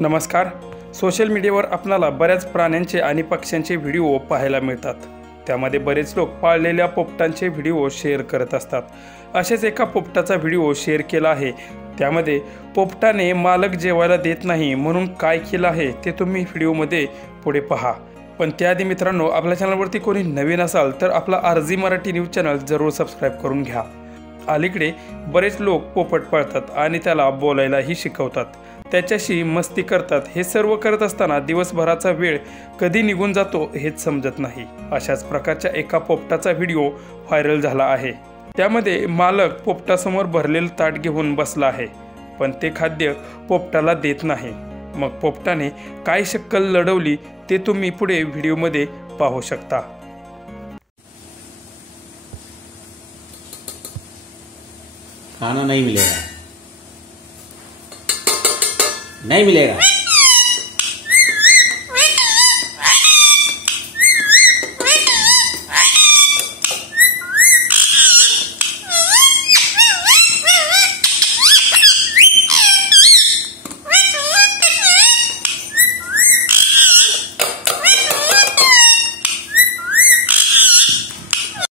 नमस्कार। सोशल मीडियावर आपल्याला बऱ्याच प्राण्यांचे आणि पक्ष्यांचे व्हिडिओ पाहायला मिळतात। त्यामध्ये बरेच लोक पाळलेल्या पोपटांचे व्हिडिओ शेअर करत असतात। असेच एका पोपटाचा व्हिडिओ शेअर केला आहे। त्यामध्ये पोपटाने मालक जेवायला देत नाही म्हणून काय केलं आहे ते तुम्ही व्हिडिओमध्ये पुढे पहा। पण त्याआधी मित्रांनो, आपल्या चॅनलवरती कोणी नवीन असाल तर आपला RG मराठी न्यूज चॅनल जरूर सबस्क्राइब करून घ्या। अलीकडे बरेच लोक पोपट पाळतात आणि त्याला बोलायलाही शिकवतात, त्याच्याशी मस्ती करतात। हे सर्व करत असताना दिवसभराचा वेळ कधी निघून जातो हेच समजत नाही। अशाच प्रकारच्या एका पोपटाचा व्हिडिओ व्हायरल झाला आहे। त्यामध्ये मालक पोपटासमोर भरलेलं ताट घेऊन बसला आहे, पण ते खाद्य पोपटाला देत नाही। मग पोपटाने काय शक्कल लढवली ते तुम्ही पुढे व्हिडिओमध्ये पाहू शकता। खाना नहीं मिलेगा, नहीं मिलेगा।